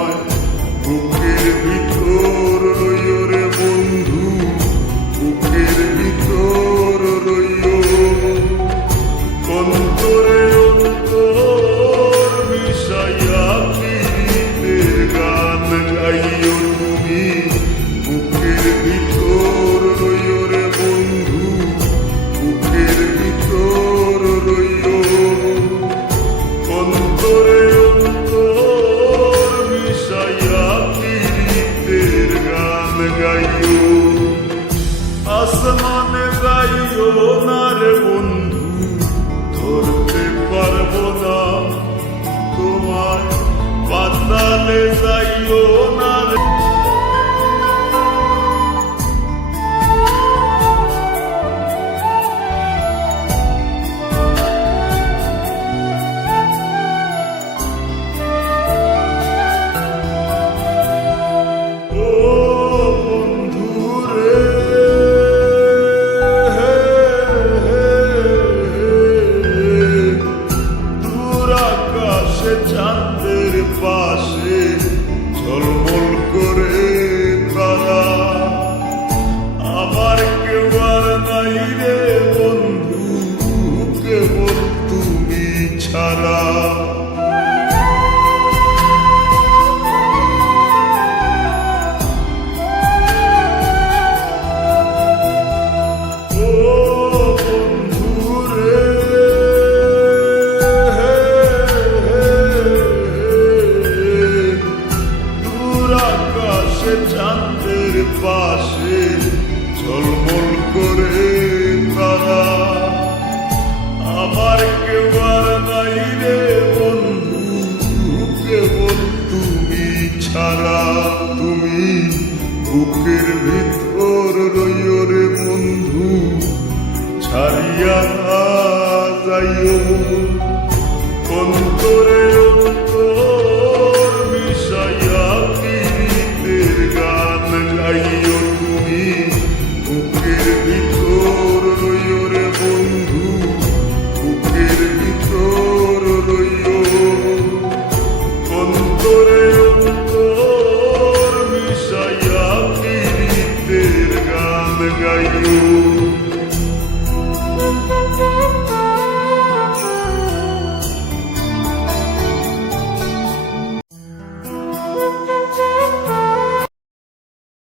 তোমায় বুকের ভিতর রইও রে বন্ধু, বুকের ভিতর রইও। অন্তরে অন্তর মিশাইয়া প্রীতের গান গাইও তুমি, বুকের ভিতর রইও রে বন্ধু, বুকের ভিতর রইও। অন্তরে অন্তর মিশাইয়া প্রীতের গান গাইও। আসমানে যাইও না রে বন্ধু, ধরতে পারবো না তোমায়, পাতালে যাইও না রে। চাঁদের পাশে ঝলমল করে তারা, আমার কেউ আর নাই রে বন্ধু, কেবল তুমি ছাড়া। চাঁদের পাশে ঝলমল করে তারা, আমার কেউ আর নাই রে বন্ধু, কেবল তুমি ছাড়া। তুমি বুকের ভিতর রইও রে বন্ধু, ছাড়িয়া না যাইও। অন্তরে অন্তর মিশাইয়া প্রীতের গান গাইও তুমি, বুকের ভিতর রইও রে বন্ধু, বুকের ভিতর রইও। অন্তরে অন্তর মিশাইয়া প্রীতের গান গাইও।